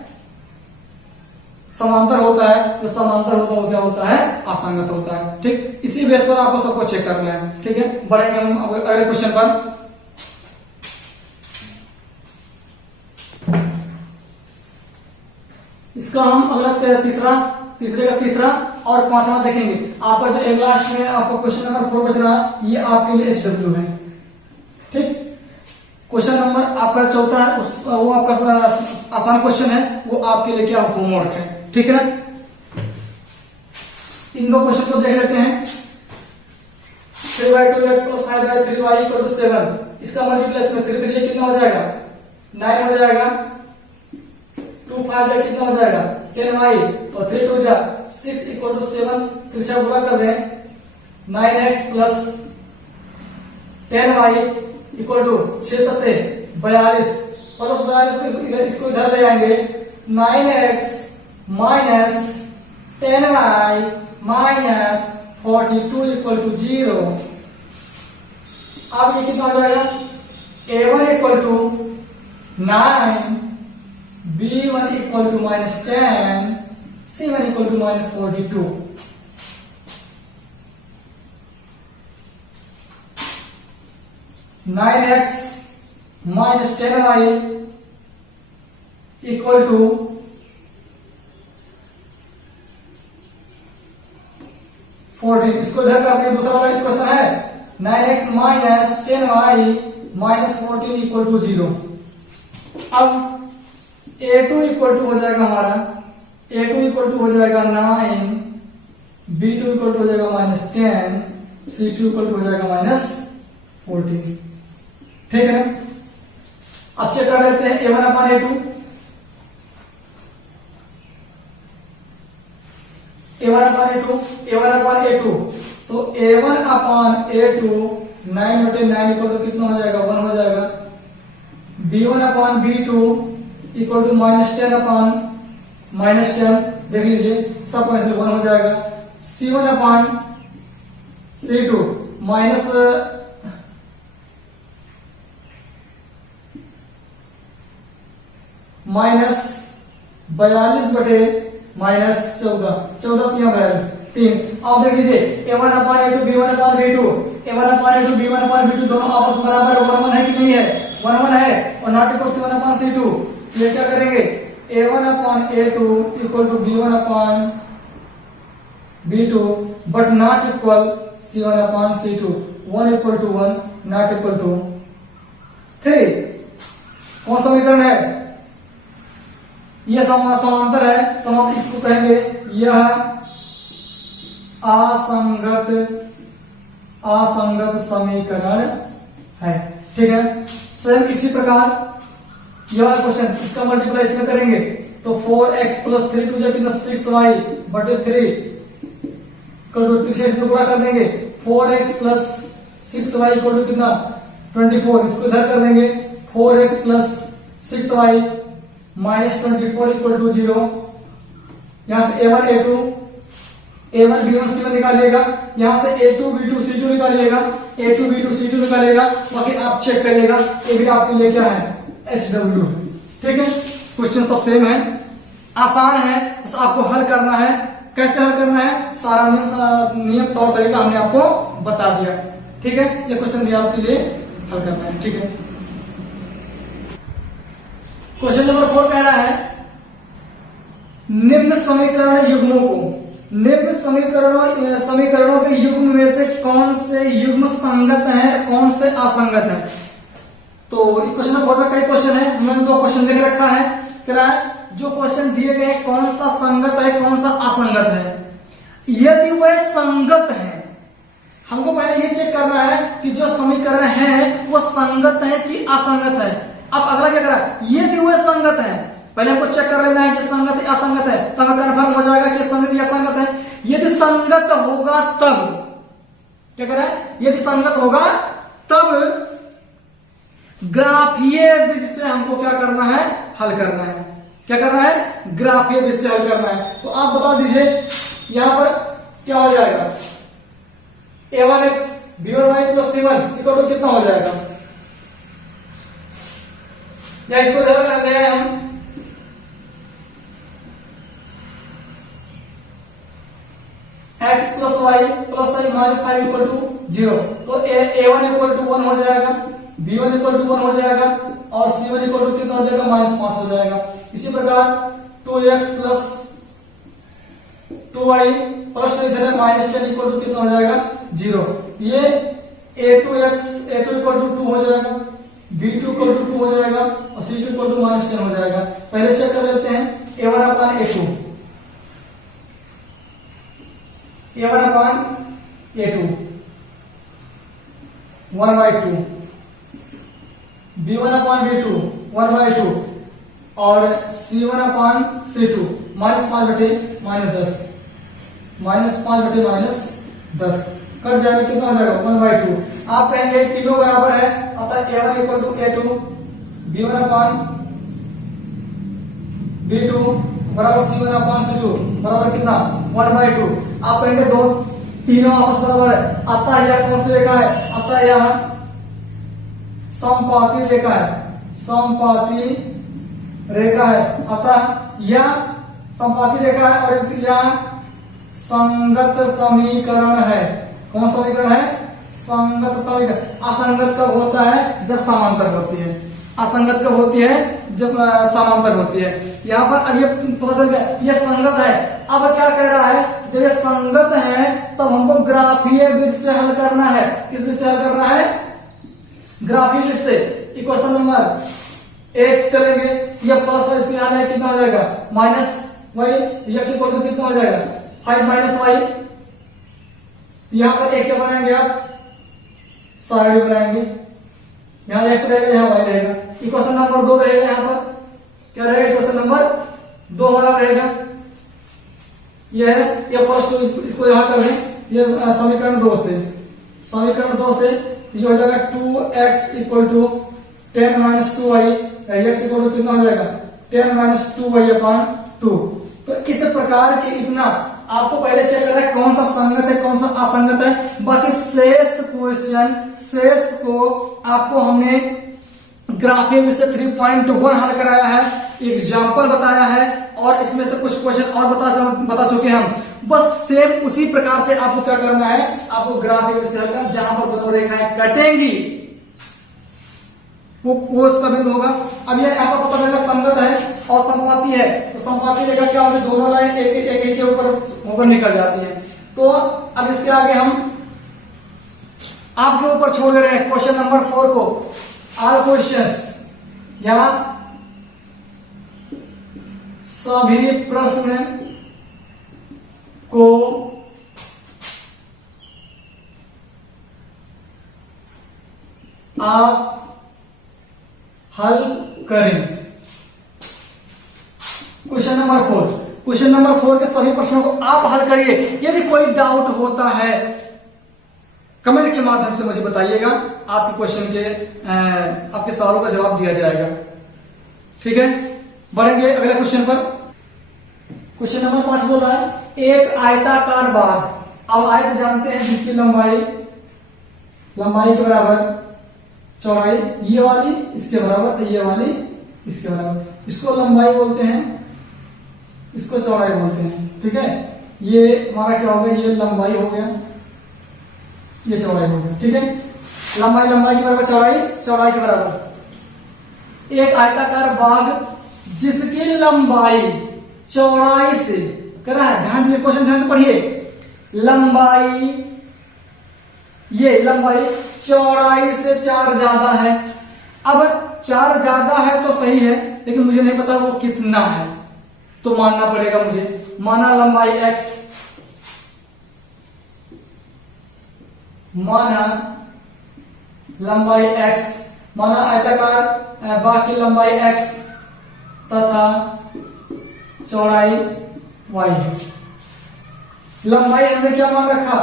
समांतर होता है। जो समांतर होता है वो क्या होता है, असंगत होता है। ठीक, इसी बेस पर आपको सबको चेक करना है। ठीक है, बढ़ेंगे हम अगले क्वेश्चन पर। इसका हम अगला तीसरे का तीसरा और पांचवा देखेंगे। आपका जो एक लास्ट में आपको क्वेश्चन नंबर 4 बच रहा है, ये आपके लिए SW है। ठीक, क्वेश्चन नंबर आपका चौथा है, वो आपका आसान क्वेश्चन है, वो आपके लिए क्या होमवर्क है। ठीक है ना, इन दो क्वेश्चन को देख लेते हैं। 3/2x + 5/3y = 7, इसका मल्टीप्लाई में 3 3 कितना हो जाएगा, 9 हो जाएगा। 2 5 कितना हो जाएगा, 10y, और 3 2 6 = 7। त्रिशा गुणा कर दें, 9x + 10y = 6 7 42, प्लस 42 इसको इधर ले आएंगे। 9x - 10y - 42 = 0। अब ये कितना हो जाएगा, A1 = 9, B1 = -10, C1 = -42। (9x - 10y = 14। इसको इधर कर देंगे, दूसरा वाला इक्वेशन है 9x - 10y - 14 = 0। अब A2 हो जाएगा हमारा, A2 हो जाएगा 9, B2 हो जाएगा -10, C2 हो जाएगा -14। ठीक है ना, अब चेक कर लेते हैं A1/A2। तो A1/A2 9/9 = कितना हो जाएगा, 1 हो जाएगा। B1/B2 = -10/10, देख लीजिए सब कैंसिल, 1 हो जाएगा। C1/C2 -42/-14, 14 3। अब देख लीजिए A1/A2 B1/B2 दोनों आपस बराबर है, 1 1 है कि नहीं है, 1 1 है, और नॉट इक्वल C1/C2। ये क्या करेंगे, A1/A2 = B1/B2 but not equal C1/C2, 1 = 1 not equal to 3। कौन समीकरण है, यह समांतर है, तो हम इसको कहेंगे यह असंगत समीकरण है। ठीक है, सेम इसी प्रकार यह क्वेश्चन, इसका मल्टीप्लाई इसमें करेंगे तो 4x + 3 2 कितना 6y / 3 इसमें गुणा कर देंगे। 4x + 6y = कितना 24, इसको इधर कर देंगे। 4x + 6y - 24 = 0। यहां से A1 B1 C1 निकालिएगा, यहां से A2 B2 C2 निकालिएगा, A2 B2 C2 निकालिएगा, बाकी आप चेक करिएगा। ये भी आपके लिए क्या है, SW। ठीक है, क्वेश्चन सब सेम है, आसान है, बस आपको हल करना है। कैसे हल करना है, सारा नियम तौर तरीका हमने आपको बता दिया। ठीक है, ये क्वेश्चन भी आपके लिए हल करना है। ठीक है, क्वेश्चन नंबर 4 कह रहा है निम्न समीकरण युग्मों को, निम्न समीकरणों के युग्म में से कौन से युग्म संगत है, कौन से असंगत है। तो क्वेश्चन नंबर 4 में कई क्वेश्चन है, हमने 2 क्वेश्चन देख रखा है। कह रहा है जो क्वेश्चन दिए गए कौन सा संगत है, कौन सा असंगत है। यदि वह संगत है ये चेक करना है कि जो समीकरण है वो संगत है कि असंगत है। अब अगला क्या करा, ये दिए हुए संगत है, पहले हमको चेक कर लेना है कि संगत है असंगत है, तब कन्फर्म हो जाएगा कि संगत या असंगत है। यदि संगत होगा तब क्या करें, यदि संगत होगा तब ग्राफीय विधि से हमको क्या करना है, हल करना है। क्या करना है, ग्राफीय विधि से हल करना है। तो आप बता दीजिए यहां पर क्या हो जाएगा, a1x b1y plus c1 equal to कितना हो जाएगा, या इसको ध्यान रखते हैं हम x plus y plus i minus 5 equal to 0। तो a1 इक्वल टू 1 हो जाएगा, b1 इक्वल टू 1 हो जाएगा और c1 इक्वल टू कितना हो जाएगा, -5 हो जाएगा। इसी प्रकार 2x प्लस 2y प्लस इधर है -10 इक्वल टू कितना हो जाएगा, 0। ये a2 इक्वल टू 2 हो जाएगा, b2 इक्वल टू 2 हो जाएगा और c2 इक्वल टू -10 हो जाएगा। पहले चेक कर लेते हैं a1 upon a2, a1 upon a2 1/2, b1 upon b2 1/2 और c1 अपॉन c2 -5 बटे -10, -5 बटे -10 कट जाएगा, कितना हो जाएगा 1/2। आप कहेंगे तीनों बराबर है, अतः a1 equal to a2 b1 upon b2 बराबर c1 अपॉन c2 बराबर कितना 1/2। आप कहेंगे दो तीनों आपस बराबर है, अतः यह कौन सी रेखा है, अतः यह समपाती रेखा है, समपाती रेखा है, अतः यह समपाती रेखा है और यह संगत समीकरण है। कौन समीकरण है, संगत समीकरण। असंगत कब होता है, जब समांतर होती है। असंगत कब होती है, जब समांतर होती है। यहाँ पर अब ये पता चल गया ये संगत है। अब क्या कह रहा है, जब ये संगत है तब हमको ग्राफीय विधि से हल करना है। किस विधि से हल करना है, ग्राफीय विधि से। इक्वेशन नंबर 1 चलेंगे, ये प्लस वाई इसके आने कितना हो जाएगा, minus y, x equal to कितना हो जाएगा 5 माइनस वाई। यहां पर एक क्या बनाएंगे आप, साइड बनाएंगे, यहां एक्स रहेगा यहां वाई रहेगा। इक्वेशन नंबर 2 रहेगा, यहां पर क्या रहेगा, इक्वेशन नंबर 2 हमारा रहेगा। ये है ये प्लस 2, इसको यहां कर दें, ये समीकरण 2 से, समीकरण 2 से ये हो जाएगा 2x equal to 10 minus 2y, x equal to कितना हो जाएगा 10 माइनस 2y अपॉन 2। तो इस प्रकार के इतना आपको पहले चेक करना है कौन सा संगत है कौन सा असंगत है। बाकी शेष क्वेश्चन, शेष को आपको हमने ग्राफीय विषय 3.1 हल कराया है, एग्जाम्पल बताया है और इसमें से कुछ क्वेश्चन और बता चुके हैं हम। बस सेम उसी प्रकार से आपको क्या करना है, आपको ग्राफीय विषय हल करना, जहां पर दोनों रेखाएं कटेंगी वो उसका बिंदु होगा। अब ये यहाँ पर पता चलेगा संगत है और समपाती है, तो समपाती रेखा क्या होती है, दोनों लाइन एक के ऊपर होकर निकल जाती है। तो अब इसके आगे हम आपके ऊपर छोड़ दे रहे हैं क्वेश्चन नंबर 4 को। ऑल क्वेश्चंस, यहां सभी प्रश्न को आप हल करें। क्वेश्चन नंबर 4, क्वेश्चन नंबर 4 के सभी प्रश्नों को आप हल करिए। यदि कोई डाउट होता है कमेंट के माध्यम से मुझे बताइएगा, आपके क्वेश्चन के आपके सवालों का जवाब दिया जाएगा। ठीक है, बढ़ेंगे अगले क्वेश्चन पर। क्वेश्चन नंबर 5 बोल रहा है एक आयताकार बाग। अब आयत जानते हैं जिसकी लंबाई के बराबर चौड़ाई ये वाली इसके बराबर, ये वाली इसके बराबर, इसको लंबाई बोलते हैं, इसको चौड़ाई बोलते हैं। ठीक है, ये हमारा क्या हो गया, ये लंबाई हो गया, ये चौड़ाई हो गया। ठीक है, लंबाई के बराबर, चौड़ाई के बराबर एक आयताकार बाग जिसकी लंबाई चौड़ाई से, कर रहा है ध्यान दिए, क्वेश्चन ध्यान से पढ़िए। ये लंबाई चौड़ाई से 4 ज्यादा है। अब 4 ज्यादा है तो सही है, लेकिन मुझे नहीं पता वो कितना है, तो मानना पड़ेगा मुझे। माना लंबाई x माना लंबाई x, माना आयताकार बाग की लंबाई x तथा चौड़ाई y है। लंबाई हमने क्या मान रखा,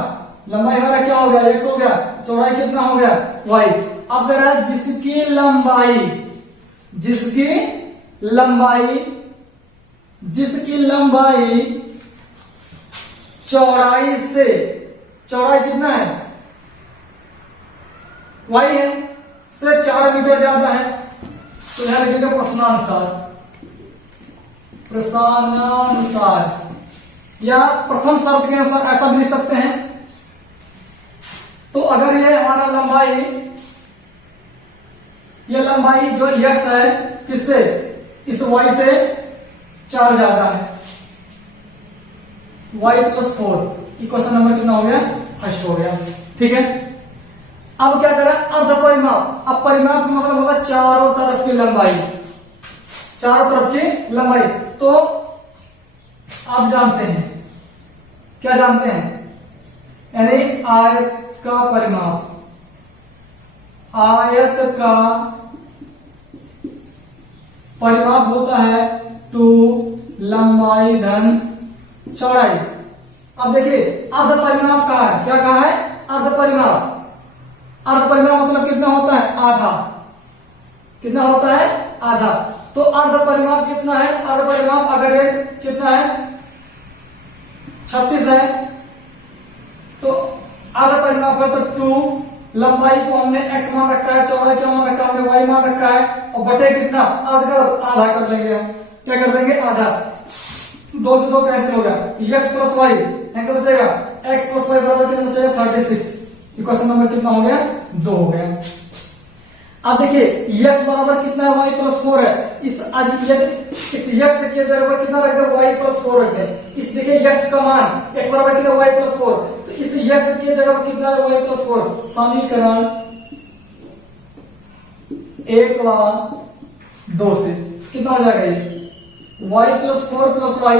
लंबाई हमारा क्या हो गया, x हो गया, चौड़ाई कितना हो गया, y। अब कह रहा है जिसकी लंबाई चौड़ाई से, चौड़ाई कितना है, y है, से 4 मीटर ज्यादा है। तो यहां लिखेगा प्रश्नानुसार या प्रथम शर्त के अनुसार, ऐसा भी लिख सकते हैं। तो अगर ये हमारा लंबाई, ये लंबाई जो x है किससे, इस y से 4 ज्यादा है, y + 4, इक्वेशन नंबर कितना हो गया, फर्स्ट हो गया। ठीक है, अब क्या करें, अर्ध परिमाप। अब परिमाप का मतलब होगा चारों तरफ की लंबाई, चारों तरफ की लंबाई। तो आप जानते हैं, क्या जानते हैं, यानी आयत का परिमाप, आयत का परिमाप होता है 2 लंबाई धन चौड़ाई। अब देखिए अर्ध परिमाप कहा है, क्या कहा है, अर्ध परिमाप। अर्ध परिमाप मतलब कितना होता है, आधा। कितना होता है, आधा। तो अर्ध परिमाप कितना है, अर्ध परिमाप अगर ये कितना है 36 है, तो अर्ध परिमाप है तो 2 लंबाई को हमने x मान रखा है, चौड़ाई क्या मान रखा है, हमने y मान रखा है, और बटे कितना, आधा कर देंगे। क्या कर देंगे, आधा। 2 से 2 कैंसिल हो गया, x + y क्या बचेगा, x + y बराबर कितना बचेगा, 36। इक्वेशन नंबर कितना हो गया, 2 हो गया। अब देखिए x बराबर कितना है, y + 4 है। इस x की जगह पर कितना रख दे, y + 4 रख दे। इस देखिए x का मान, x बराबर कितना, y + 4, तो इस x की जगह पर कितना है, y + 4। समीकरण 1 व 2 से कितना हो जाएगा, ये y + 4 + y,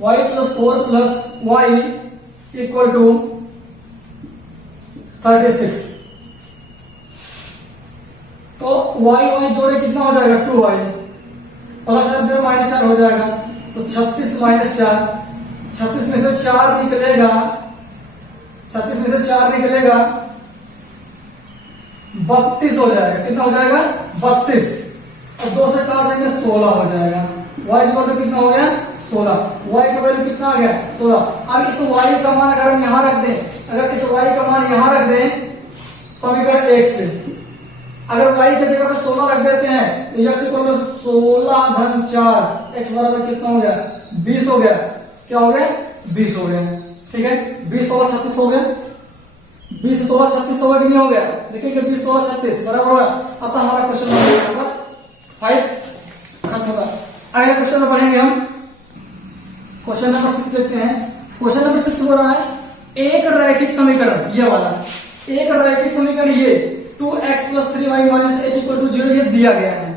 y + 4 + y = 36। तो y जोड़े कितना हो जाएगा, 2y, प्लस -4 हो जाएगा। तो 36 - 4, 36 में से 4 निकलेगा, 36 में से 4 निकलेगा 32 हो जाएगा। कितना हो जाएगा, 32। और 2 से काट देंगे 16 हो जाएगा। y जोड़ में कितना हो गया, 16। y का वैल्यू कितना आ गया, 16। अब इस y का मान अगर हम यहां रख दें, अगर इस y का मान यहां रख दें समीकरण 1 से, अगर y की जगह पर 16 रख देते हैं तो x = 16 धन 4, x बराबर कितना हो गया, 20 हो गया। क्या हो गया, 20 हो गया। ठीक है, 20 16 36 हो गया, 20 16 36 हो गया कि नहीं हो गया, देखिए 20 16 36 बराबर होगा। अतः हमारा क्वेश्चन नंबर 5 खत्म होगा। अगले क्वेश्चन में पढ़ेंगे हम, क्वेश्चन नंबर 6 देखते हैं। क्वेश्चन नंबर 6 हो रहा है एक रैखिक समीकरण, ये वाला एक रैखिक समीकरण, ये 2x + 3y - 8 = 0 ये दिया गया है।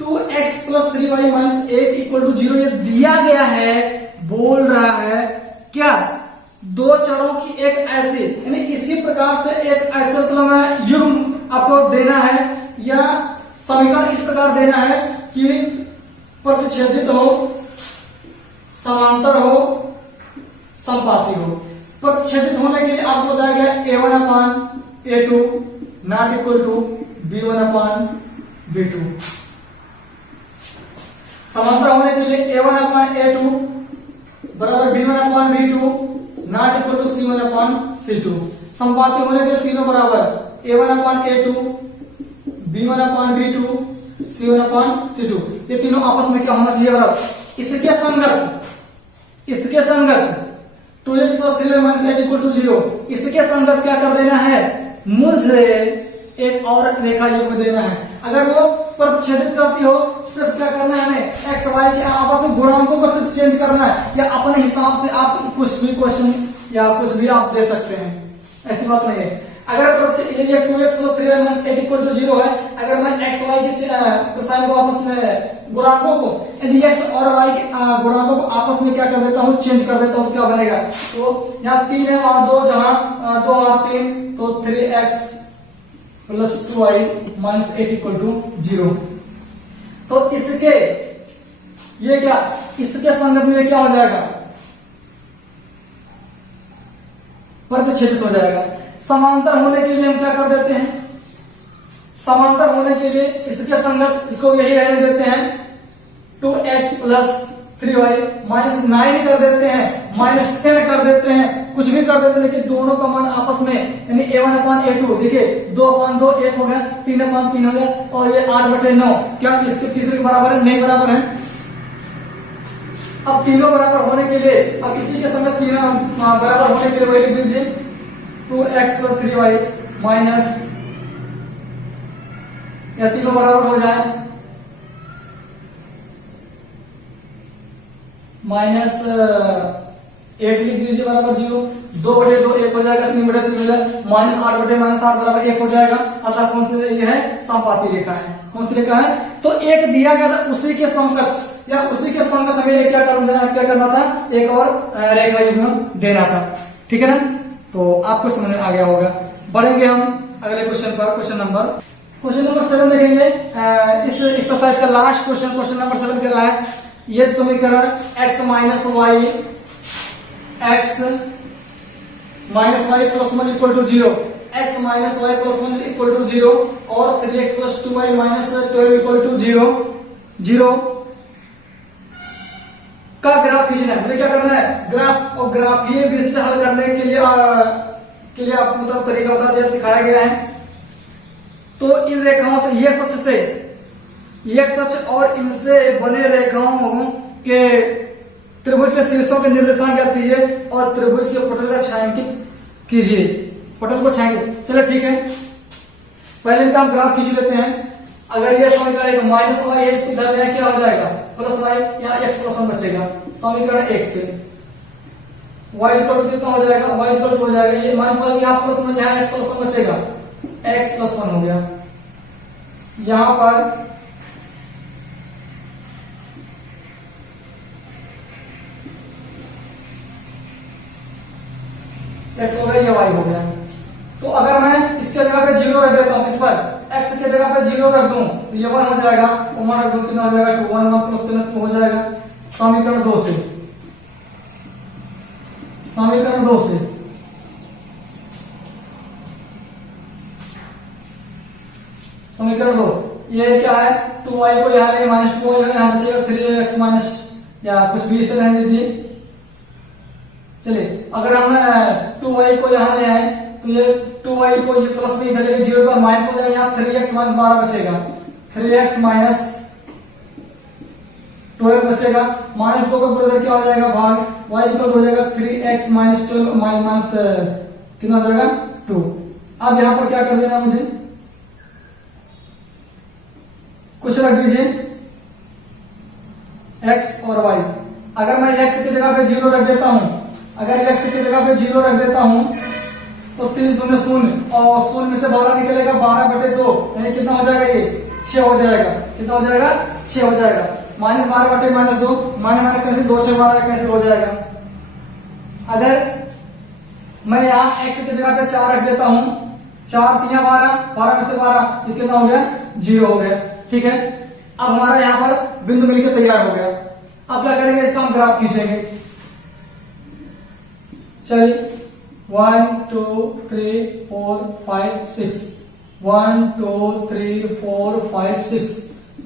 2x + 3y - 8 = 0 ये दिया गया है। बोल रहा है क्या, दो चरों की एक ऐसी, यानी इसी प्रकार से एक ऐसे मतलब युग्म आपको देना है, या समीकरण इस प्रकार देना है कि प्रतिच्छेदित हो, समांतर हो, समपाती हो। प्रतिच्छेदित होने के लिए आपको बताया गया a1/a2 ≠ b1/b2। समांतर होने के लिए a1/a2 बराबर b1/b2 ≠ c1/c2। समपाती होने के लिए तीनों बराबर a1/a2 b1/b2 c1/c2। ये तीनों आपस में क्या होना चाहिए, बराबर। इसके संगत 2x + 3y - 8 = 0, इसके संगत क्या कर देना है, मुझे एक और रेखा युग्म देना है। अगर वो प्रतिच्छेदित करती हो, सिर्फ क्या करना है, हमें x y के आपस में गुणांकों को सिर्फ चेंज करना है, या अपने हिसाब से आप कुछ भी क्वेश्चन या कुछ भी आप दे सकते हैं, ऐसी बात नहीं है। अगर ये 2x plus 3y minus 8 equal to 0 है, अगर मैं x y के साइन को आपस में गुणांकों को यदि x और y के गुणांकों को आपस में क्या कर देता हूँ, चेंज कर देता हूँ, क्या बनेगा? तो यहाँ 3 है, वहां 2, जहां 2 वहां 3, तो 3x plus 2y minus 8 equal to 0। तो इसके ये क्या, इसके संगत में क्या हो जाएगा? प्रतिच्छेदित हो जाएगा। समांतर होने के लिए हम क्या कर देते हैं? समांतर होने के लिए इसके संगत इसको यही रहने देते हैं, 2x प्लस 3y माइनस 9 कर देते हैं, माइनस 10 कर देते हैं, कुछ भी कर देते हैं, लेकिन दोनों का मान आपस में यानी a1 अपान a2, देखिए 2 अपान 2 1 हो गया, 3 अपान 3 हो गया, और ये 8/9 क्या इसके तीसरे के बराबर है? नहीं बराबर है। अब तीनों बराबर होने के लिए, अब इसी के संगत तीनों बराबर होने के लिए वही लिख दीजिए, 2x प्लस 3y माइनस, या तीनों बराबर हो जाए, माइनस 8 लिख दीजिए बराबर 0, 2/2 1 हो जाएगा, 3/3 हो जाएगा, माइनस 8/-8 बराबर 1 हो जाएगा। अतः कौन सी ये है? समपाती रेखा है। कौन सी रेखा है? तो एक दिया गया था, उसी के समकक्ष या उसी के संगत हमें क्या करना था? एक और रेखा युग्म देना था। ठीक है ना? तो आपको समझ में आ गया होगा। बढ़ेंगे हम अगले क्वेश्चन पर, क्वेश्चन नंबर 7 देखेंगे। इस एक्सरसाइज का लास्ट क्वेश्चन नंबर 7 कर रहा है, ये समीकरण x minus y x minus y plus 1 equal to 0, x minus y plus 1 equal to 0 और 3x plus 2y minus 12 equal to 0 का ग्राफ खींचना है। मुझे क्या करना है? ग्राफ, और ग्राफ ये भी से हल करने के लिए आपको मतलब तरीका बता दिया, सिखाया गया है। तो इन रेखाओं से, ये सच से, ये सच और इनसे बने रेखाओं के त्रिभुज के शीर्षों के निर्देशांक ज्ञात कीजिए और त्रिभुज के पटल का छायांकित कीजिए। पटल को छायांकित, चलो ठीक है, पहले इनका हम ग्राफ खींच लेते हैं। अगर ये समीकरण एक माइनस वाई है, इसकी इधर क्या हो जाएगा? प्लस वाई, यहाँ x प्लस 1 बचेगा। समीकरण 1 से y इक्वल टू कितना हो जाएगा? y इक्वल टू हो जाएगा, ये माइनस वाई यहाँ प्लस 1, यहाँ x प्लस 1 बचेगा, x प्लस 1 हो गया। यहां पर x हो गया, ये y हो गया। तो अगर मैं इसके जगह पे 0 रख देता हूं, इस पर x के जगह पे 0 रख दूं तो ये 1 हो जाएगा, 1 रख दूं कितना हो जाएगा? 2, 1 प्लस 2 हो जाएगा। समीकरण 2 से, समीकरण 2 से समीकरण 2, ये क्या है? 2y को यहाँ ले, माइनस 2y यहाँ बचेगा, 3x माइनस या कुछ भी इसे रहने दीजिए। चलिए, अगर हम 2y को यहाँ ले आए तो ये 2y को ये प्लस में इधर लेके 0 पर माइनस हो जाएगा, यहाँ 3x माइनस 12 बचेगा, 3x माइनस 12 बचेगा, माइनस 2 का पूरा क्या हो जाएगा? भाग, y इक्वल हो जाएगा 3x माइनस 12 माइनस कितना हो जाएगा? 2। अब यहाँ पर क्या कर देना, मुझे कुछ रख दीजिए x और y। अगर मैं x की जगह पे 0 रख देता हूं, अगर x की जगह पे 0 रख देता हूं तो 3 0 0 और 0 में से 12 निकलेगा, 12/2 यानी कितना हो जाएगा? ये 6 हो जाएगा। कितना हो जाएगा? 6 हो जाएगा। माइनस 12/-2 माइनस कैंसिल, 2 6 12 कैंसिल हो जाएगा। अगर मैं यहाँ x की जगह पे 4 रख देता हूं, 4 3 12, 12 में से 12 ये कितना हो गया? 0 हो गया। ठीक है, अब हमारा यहाँ पर बिंदु मिलकर तैयार हो गया। अब क्या करेंगे? इसका हम ग्राफ खींचेंगे। चलिए, 1 2 3 4 5 6, 1 2 3 4 5 6,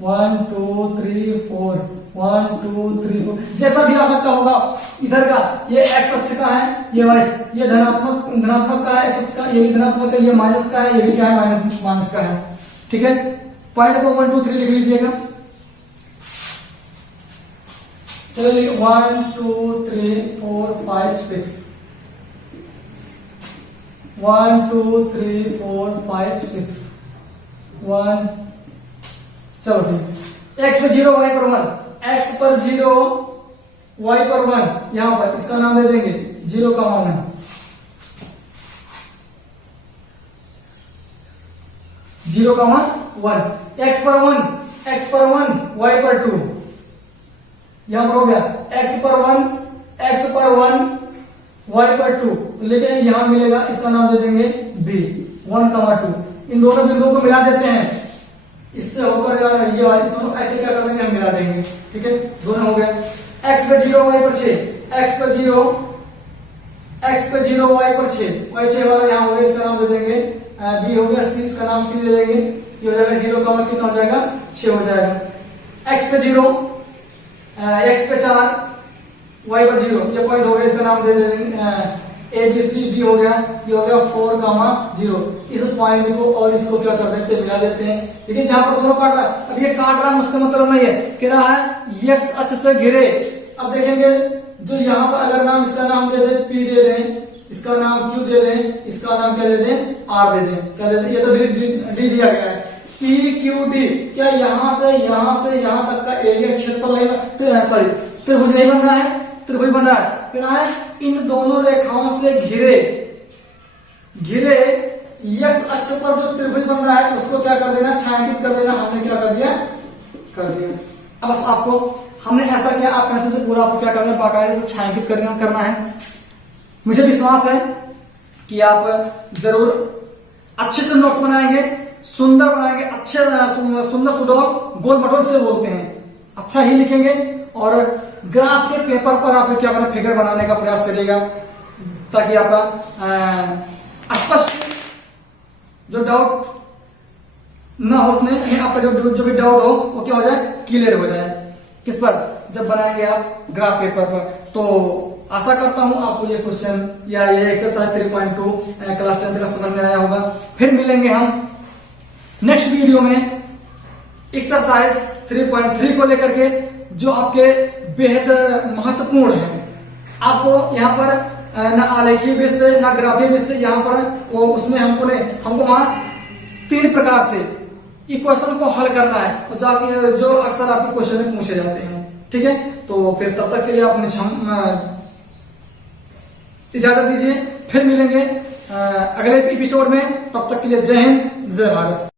1 2 3 4, 1 2 3 4, जैसा भी आ सकता होगा। इधर का ये x अक्ष का है, ये y, ये धनात्मक का है, x अक्ष का, ये भी धनात्मक है, ये माइनस का है, ये भी क्या है? माइनस का है। ठीक है, पॉइंट को 1 2 3 लिख लीजिएगा। चलिए, 1 2 3 4 5 6, 1 2 3 4 5 6, 1, चलो ठीक। x पर 0 y पर 1, x पर 0 y पर 1, यहां पर इसका नाम दे देंगे 0 का मान है। 0,1, x पर 1 y पर 2, यहां पर हो गया x पर 1 y पर 2, लेकिन यहां मिलेगा, इसका नाम दे देंगे b, 1,2। इन दोनों बिंदुओं को मिला देते हैं, इससे होकर ये दोनों ऐसे क्या कर देंगे, हम मिला देंगे। ठीक है, दोनों हो गया। x पे 0 y पर 6, x पे 0 y पर 6, y 6 वाला यहाँ हो गया, इसका नाम दे देंगे b हो गया, c इसका नाम c दे देंगे, ये हो जाएगा 0 का कितना हो जाएगा, 6 हो जाएगा। x पे 0 x पे 4 y पर 0, ये पॉइंट हो गया, इसका नाम दे देंगे a b c d हो गया, ये हो गया 4,0। इस पॉइंट को और इसको क्या कर देते हैं, मिला देते हैं। लेकिन जहां पर दोनों काट रहा है, अब ये काट रहा है उसका मतलब नहीं है, कह रहा है x अक्ष से घिरे। अब देखेंगे जो यहाँ पर अगर नाम, इसका नाम दे दें p दे दें, इसका नाम q दे दें, इसका नाम क्या दे दें, r दे दें, क्या दे दें, ये तो d दिया गया है, p q d। क्या यहाँ से यहाँ तक का एरिया क्षेत्रफल नहीं, सॉरी त्रिभुज नहीं बन रहा है, त्रिभुज बन रहा है, क्या है, इन दोनों रेखाओं से घिरे x अक्ष पर जो त्रिभुज बन रहा है उसको क्या कर देना, छायांकित कर देना। हमने क्या कर दिया, कर दिया। अब बस आपको हमने ऐसा किया, आप कैसे से पूरा आपको क्या करना है, बाकायदे से छायांकित करना है। मुझे विश्वास है कि आप जरूर अच्छे से नोट्स बनाएंगे, सुंदर बनाएंगे, अच्छे सुंदर सुडौल गोल मटोल से बोलते हैं, अच्छा ही लिखेंगे और ग्राफ के पेपर पर आप क्या करना, फिगर बनाने का प्रयास करिएगा, ताकि आपका स्पष्ट जो डाउट ना हो उसमें, आपका जो भी डाउट हो वो क्या हो जाए, क्लियर हो जाए। किस पर, जब बनाएंगे आप ग्राफ पेपर पर। तो आशा करता हूं आपको ये क्वेश्चन या ये एक्सरसाइज 3.2 क्लास 10 का समझ में आया होगा। फिर मिलेंगे हम नेक्स्ट वीडियो में एक्सरसाइज 3.3 को लेकर के, जो आपके बेहद महत्वपूर्ण है। आपको यहाँ पर ना आलेखीय विषय ना ग्राफीय विषय, यहाँ पर वो उसमें हमको वहां 3 प्रकार से इक्वेशन को हल करना है, और जाके जो अक्सर आपके क्वेश्चन में पूछे जाते हैं। ठीक है, तो फिर तब तक के लिए आप इजाजत दीजिए, फिर मिलेंगे अगले एपिसोड में। तब तक के लिए जय हिंद, जय भारत।